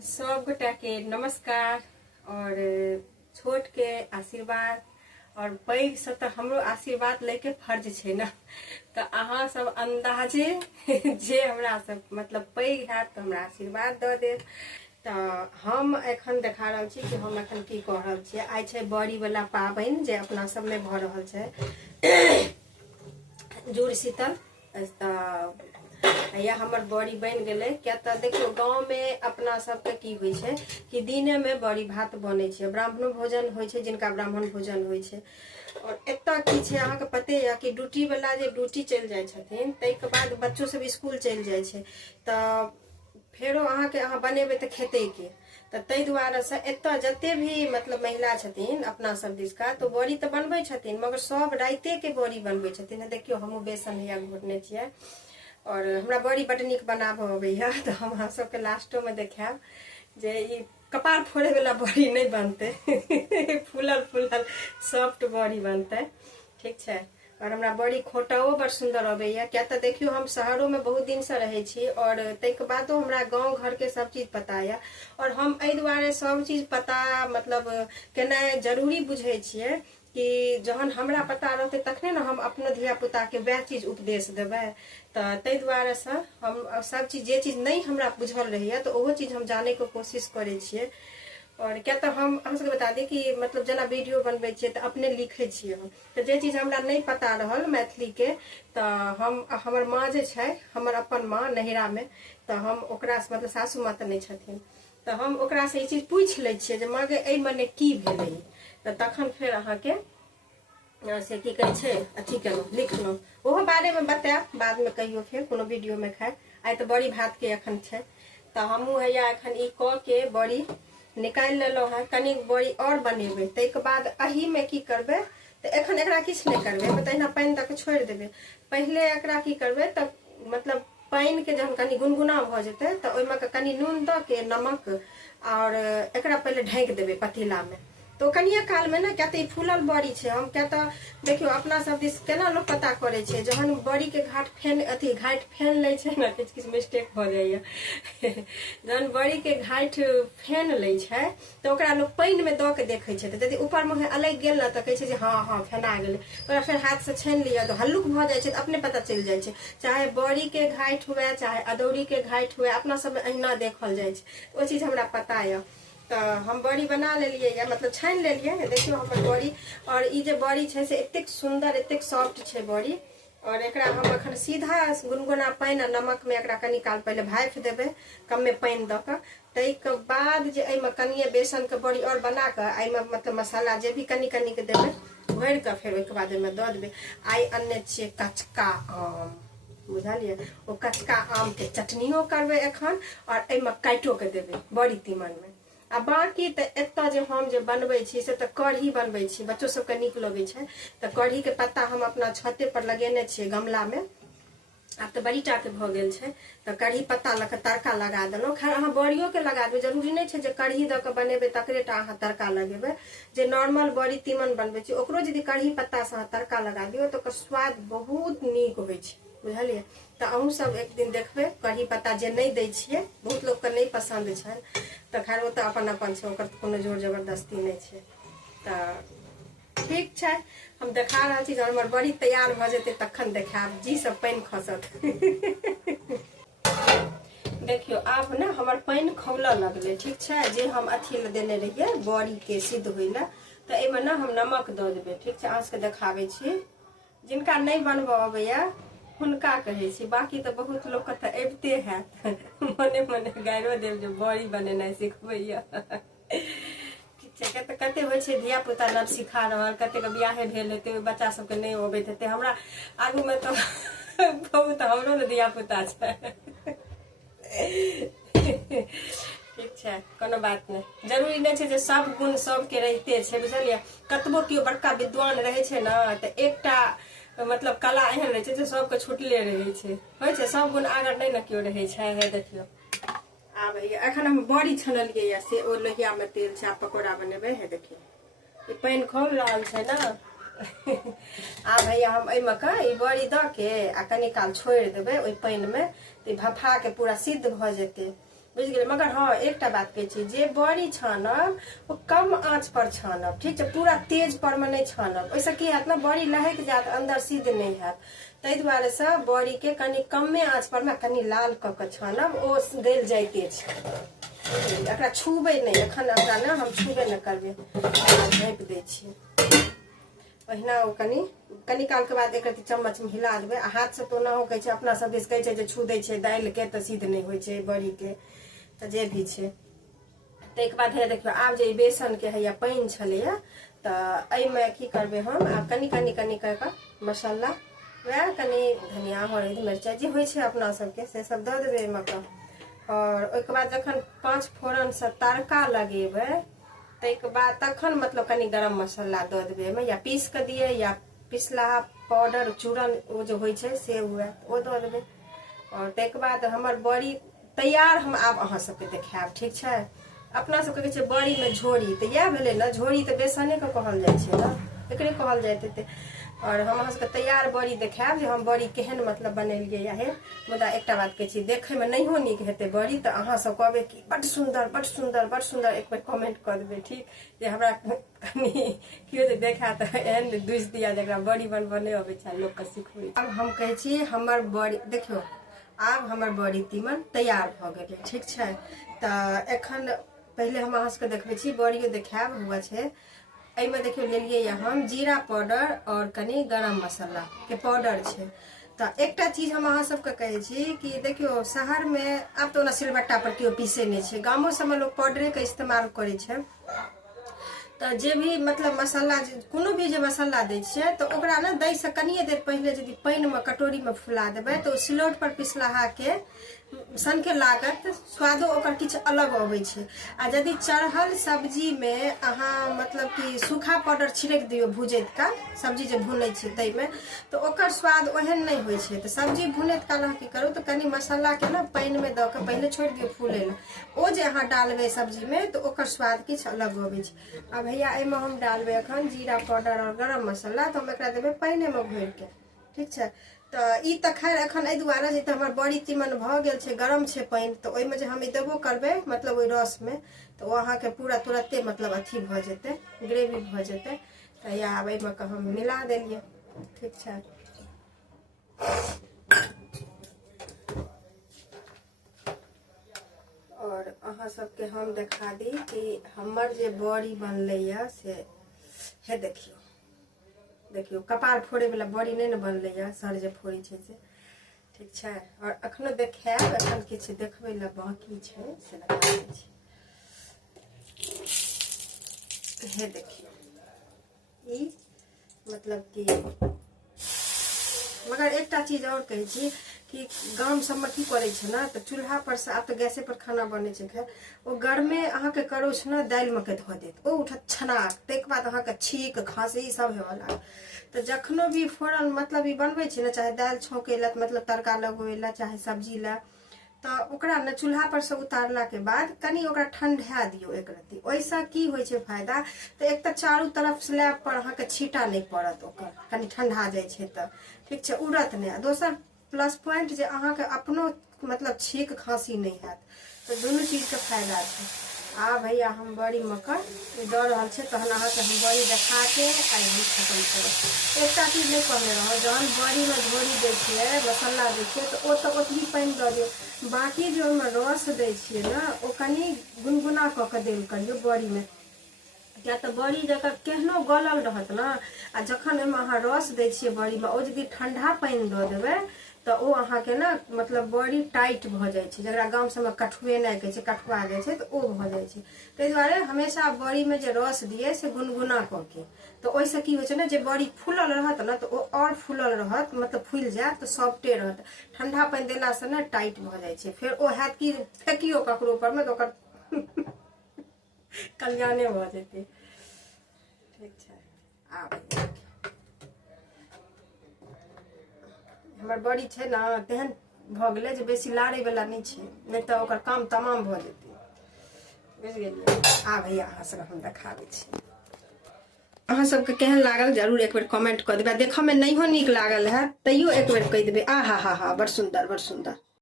सब गोटा के नमस्कार और छोट के आशीर्वाद और पैघ से तो हमरो आशीर्वाद लेके फर्ज छे ना। तो अहाँ सब अंदाजे जे हमरा सब मतलब पैघ है तो हमरा आशीर्वाद द दे। तो हम एखन देखा रहल छी कि हम एखन की कह रहल छी। आइ छे बड़ी वाला पाबनि जे अपना सब में भ रहल छे जुड़ शीतल। या हमर बड़ी बन गए क्या तो देखियो गाँव में अपना सबके की होइ छे कि दिने में बड़ी भात बने छे, ब्राह्मण भोजन होइ छे जिनका ब्राह्मण भोजन होइ छे। और एत की छे अहाँ के पते या कि ड्यूटी वाला जे ड्यूटी चल जाय छथिन तै के बाद बच्चों सब स्कूल चल जाय छे तो फेरो अहाँ के अहाँ बनेबे तो खेते के तो तै दुआरे से एत जते भी मतलब महिला छथिन अपना सब दिसका तो बड़ी तो बनबे छथिन मगर सब राइते के बड़ी बनबे छथिन। देखियो हमहू बेसन हिया घोटने छियै और हमरा बड़ी बड़ नीक बनाबो अबैया। तो हम अहाँ सबके लास्टो में देखाब जे ई कपार फोड़े वाला बड़ी नहीं बनते फूलल फूलल सॉफ्ट बड़ी बनते, ठीक छे। और हमरा बड़ी खोटाओ बड़ सुंदर अबैया क्या तो देखियो हम शहरों में बहुत दिन से रहे छी और तैके बादो हमरा गांव घर के सब चीज पता है। और हम एहि दुआरे सब चीज पता मतलब केना जरूरी बुझे छिए कि जहन हमरा पता रहते तखने ना हम अपना धिया पुता के वह चीज उपदेश देवे। तो तै दुआरे से हम सब चीज जे चीज नहीं हमरा बुझल रही तो वो चीज हम जाने के कोशिश करे छिए। और क्या तो हम अहाँ सबके बता दी कि मतलब जना वीडियो बनबे छिए तो अपने लिखे छिए हम तो जे चीज हमरा नहीं पता रहल मैथिली के तो हम हमर माँ जे छै हमर अपन माँ नहिरा में तो हम ओकरा से मतलब सासू माँ तो नहीं छथिन तो हम ओकरा से ई चीज पूछ ले छिए जे माँ गे एहि मने की भेलै तो तखन फिर अहाँ के से की कहे छे अथी केलौं लिखलौं ओहो बारे में बताएब बाद में कहियो फिर कोनो वीडियो में खाए। आई तो बड़ी भात के अखन छे तो हमहू हैया अखन ई क के बड़ी निकाल लेलौं है। कनी बड़ी और बनेबे तैके बाद अही में की करबे तो एखन एकरा किछ नहीं करबे तहिना पानी दऽ के छोड़ देबे। पहले एकरा की करबे तो मतलब पानी के जहन कनी गुनगुना भ जेते तो ओइमे के कनी नून द के नमक और एकरा पहले ढक देबे पतीला में। तो कनिया काल में ना क्या तो फूलल बड़ी छे हम क्या तो देखियो अपना सब दिस केना लोग पता करे छे जहन बड़ी के घाट फेन अथी घाट फेन ले छे ना किछ किछ मिस्टेक हो जाइए जहन बड़ी के घाट फेन ले छे तो ओकरा लोग पानी में द के देखे छे तो यदि ऊपर में अलग गेल ना तो कहे छे जे हां हां फेना गेले तो फिर हाथ से छान लिया तो हल्लुक भ जाय छे तो अपने पता चल जाय छे। चाहे बड़ी के घाट हुए चाहे अदौरी के घाट हुए अपना सब में अहिना देखल जाय छे ओ चीज हमरा पता है। तो हम बड़ी बना लेलिए या मतलब छान लेलिए देखियो हमर बड़ी और ई जे बड़ी छे से एतेक सुंदर एतेक सॉफ्ट छे बड़ी। और एकरा हम अखन सीधा गुनगुना पानी और नमक में एकरा कनी काल पहले भाइफ देबे कमे पानी द के तैके बाद जे एमे कनिए बेसन के बड़ी और बना के एमे मतलब मसाला जे भी कनी कनी के देबे भर के फिर ओके बाद एमे द देबे। आई अन्ने छे कचका आम बुझलिए ओ कचका आम के चटनियो करबे एखन और एमे काटो के देबे बड़ी तीमन में। आ बाकी तो एत जो हम जो बनबे छी से तो कढ़ी बनबे छी बच्चों सबके नीक लगे छे तो कढ़ी के पत्ता हम अपना छते पर लगेने छिए गमला में। अब तो बड़ी टा के भ गेल छे तो कढ़ी पत्ता लग तड़का लगा देलो खैर अहाँ बड़ियों के लगा देबे जरूरी नहीं छे जे कढ़ी द के बनेबे तकरे टा अहाँ तड़का लगेबे। जे नॉर्मल बड़ी तीमन बनबे छी ओकरो यदि कढ़ी पत्ता से अहाँ तड़का लगा दियो तो ओकर स्वाद बहुत नीक होय छे बुझलिए। तो अहूँ सब एक दिन देखबे कढ़ी पत्ता जे नहीं दै छिए बहुत लोग के नहीं पसंद छन तो खैर वो तो अपन अपन छे ओकर कोनो जोर जबरदस्ती नहीं छे। तो ठीक छे हम देखा रहा छी हमर बड़ी तैयार भ जेते तखन देखाब जी सब पानी खसत देखियो आब ना हमर पानी खौला लगले ठीक छे जे हम अथी ले देने रहिए बड़ी के सिद्ध होइला तो एमे ना हम नमक द देबे ठीक छे। आंस के देखाबे छी जिनका नहीं बनबो अबैया हुनका कहे छी बाकी तो बहुत लोग के तो अबते है मने मने गायरो देव जो बड़ी बनेनाइ सिखबैया ठीक छे। कते होइ छे धिया पुता नव सिखा रहल कते के बियाहे भेल हेते बच्चा सबके नहीं अबैत हेते हमरा आगू में तो बहुत हमरो ने धिया पुता छे ठीक छे कोनो बात नहीं जरूरी नहीं छे जे सब गुण सबके रहते छे बुझलिए। कतबो कियो बड़का विद्वान रहे छे ना तो एकटा मतलब कला एहन रहे छे जे सबके छुटले रहे छे होय छे सब गुण आगर नहीं ना कियो रहे छे। हे देखियो आब एखन हम बड़ी छनलिए या से ओ लोहिया में तेल छे पकोड़ा बनेबे हे देखियो ई पानी खोल रहल छे ना आब भैया हम एमे का ई बड़ी द के आ कनी काल छोड़ देबे ओई पानी में तो भफा के पूरा सिद्ध भ जेते बुझ गए। मगर हाँ एकटा बात कहै छी, जे बड़ी छानब ओ कम आंच पर छानब, ठीक है, पूरा तेज पर में नहीं छानब। ओइसे की हैत ना, बड़ी लहक जात, अंदर सिद्ध नहीं हैत। ताहि दुआरे से बड़ी के कनी कमे आंच पर में कनी लाल क के छानब, ओ गल जाइते छै। एकरा छूबे नहीं, एखन एकरा ना हम छूबे न करबे, झाँपि दै छियै। पहिना ओ कनी कनी काल के बाद एक रत्ती चम्मच में हिला देबै। आ हाथ से तो ना हो कहै छै, अपना सब दिस कहै छै जे छू दै छै दालि के तऽ सिद्ध नहीं होइ छै बड़ी के, तऽ जे भी छै। ताहिके बाद है देखियो, आब जे बेसन के हैया पानि छलैया, तऽ एहिमे की करबै हम, आब कनी कनी कनी कऽ कऽ मसाला, वएह कनी धनिया हरदि मिरचाइ जे होइ छै अपना सबके से सब दऽ देबै एहिमे कऽ। और ओहिके बाद जखन 5 फोरन से तड़का लगेबै, ताहिके बाद तखन मतलब कनी गरम मसाला दऽ देबै एहिमे, या पीस कऽ दियै या पिसलाहा पाउडर चूरन ओ जे होइ छै से हुए ओ दऽ देबै। और ताहिके बाद हमर बड़ी तैयार हम आब अहाँ सबके देखायब, ठीक छै। अपना सबके कहै छै बड़ी में झोरी, तऽ इएह भेलै ने, झोरी तऽ बेसने के कहल जाइ छै ने, एकरे कहल जाइत हेतै। और हम अहाँ सबके तैयार बड़ी देखायब जे हम बड़ी केहन मतलब बनेलियै है। मुदा एकटा बात कहै छी, देखै में नहियो नीक हेतै बड़ी तऽ अहाँ सब कहबै कि बड्ड सुंदर बड्ड सुंदर बड्ड सुंदर, एक बेर कमेंट कऽ देबै, ठीक। जे हमरा कनी केओ जे देखा तऽ एहन दुसि दिया जकरा बड़ी बनबऽ नहि अबै छै, लोकके सिखबै। आब हम कहै छी हमर बड़ी देखियौ, आब हमर बड़ी तीमन तैयार भऽ गेलै, ठीक छै। तऽ एखन पहिले हम अहाँ सबके देखबै छी, बड़ियो देखायब हुआ छै। एहिमे देखियो लेलियै या हम जीरा पाउडर और कनी गरम मसाला के पाउडर छै। तऽ एकटा चीज हम अहाँ सबके कहै छी कि देखियो, शहर में आब तो ओना सिलबट्टा पर केओ पीसे नहीं छै, गामो सबमे लोग पाउडरे के इस्तेमाल करै छै। तऽ जे भी मतलब मसाला, कोनो भी जे मसाला दै छियै तऽ ओकरा ने दै से कनिए देर पहिले यदि पानि में कटोरी में फुला देबै तऽ ओ सिलौट पर पिसलाहा के सनके लागत, स्वादो ओकर किछु अलग अबै छै। आ यदि चढ़ल सब्जी में अहाँ मतलब कि सूखा पाउडर छिड़क दियौ भुजैत काल, सब्जी जे भुनै छियै ताहिमे, तऽ ओकर स्वाद ओहन नहीं होइ छै। तऽ सब्जी भुनैत काल अहाँ की करू, तऽ कनी मसाला के ना पानि में दऽ कऽ पहिले छोड़ि दियौ फूलै लए, ओ जे अहाँ डालबै सब्जी में तऽ ओकर स्वाद किछु अलग अबै छै। अब भैया एहिमे हम डालबै एखन जीरा पाउडर और गरम मसाला, तऽ हम एकरा देबै पानि में घोरि के, ठीक छै। तऽ ई तऽ खैर एखन एहि दुआरे जे तऽ हमर बड़ी तीमन भऽ गेल छै, गरम छै पानि, तऽ ओहिमे जे हम ई देबो करबै मतलब ओहि रस में, तऽ ओ अहाँके पूरा तुरत्ते मतलब अथी भऽ जेतै, ग्रेवी भऽ जेतै। तऽ या आब एहिमे कऽ हम मिला देलियै, ठीक छै। और अहाँ सबके हम देखा दी कि हमर जे बड़ी बनलैया से हे देखियो, देखियो कपार फोड़े वाला बड़ी नहीं ने बनलैया, सर जे फोड़ी छै से, ठीक छै। और अखनो देखायब, एखन किछु देखबै लए बाकी छै से देखा दै छी। हे देखियो, ई मतलब कि, मगर एकटा चीज और कहै छी कि गाम सबमे की करै छै ने, तऽ चूल्हा पर से, आब तऽ गैसे पर खाना बनै छै खैर, ओ गरमे अहाँके करोछ ने दालि में के धऽ देत, ओ उठत छनाक, ताहिके बाद अहाँके छीक खांसी सब हेवऽ लागत। तऽ जखनो भी फोरन मतलब ई बनबै छी ने, चाहे दालि छौंकै लए मतलब तड़का लगबै लए, चाहे सब्जी लए, तऽ ओकरा ने चूल्हा पर से उतारला के बाद कनी ओकरा ठंडा दियौ एक रत्ती। ओहिसँ की होइ छै फायदा, तऽ एक तऽ चारू तरफ स्लैब पर अहाँके छीटा नहीं पड़त, ओकर कनी ठंडा जाइ छै तऽ, ठीक छै, उड़त नहीं। दोसर प्लस पॉइंट जे अहाँके अपनो मतलब छीक खांसी नहीं हैत, तऽ दुनू चीज के फायदा छै। आ भैया हम बड़ी मकर दऽ रहल छै, तहन अहाँके हम बड़ी देखा के आइ हम खत्म करब। एकटा चीज नहीं कहने रहौं, जहन बड़ी में झोरी दै छियै, मसाला दै छियै, तऽ ओ तऽ ओतबी पानि दऽ दियौ, बाकी जे ओहिमे रस दै छियै ने, ओ कनी गुनगुना कऽ के देल करियौ बड़ी में। किया तऽ बड़ी जकर केहनो गलल रहत ने, आ जखन ओहिमे अहाँ रस दै छियै बड़ी में, ओ यदि ठंडा पानि दऽ देबै तऽ ओ अहाँके ना मतलब बड़ी टाइट भऽ जाइ छै, जकरा गाम सबमे कठुएनाइ कहै छै, कठुआ जाइ छै, तऽ ओ भऽ जाइ छै। ताहि दुआरे हमेशा बड़ी में जे रस दियै से गुनगुना कऽ के, तऽ ओहिसँ की होइ छै ने, जे बड़ी फूलल रहत ने तऽ ओ और फूलल रहत, मतलब फूलि जायत तऽ सॉफ्टे रहत। ठंडा पानि देलासँ ने टाइट भऽ जाइ छै, फेर ओ हैत कि फेकियो ककरो पर में तऽ ओकर कल्याणे भऽ जेतै, ठीक छै। आब हमर बड़ी छै ने तेहन भऽ गेलै जे बेसी लारै वाला नहीं छै, नहीं तऽ ओकर काम तमाम भऽ जेतै, बुझि गेलियै। आ भैया अहाँ सबके हम देखाबै छी, अहाँ सबके केहन लागल जरूर एक बेर कमेंट कऽ देबै। देखऽ में नहियो नीक लागल है तैयो एक बेर कहि देबै, आ हा हा हा बड़ सुंदर बड़ सुंदर।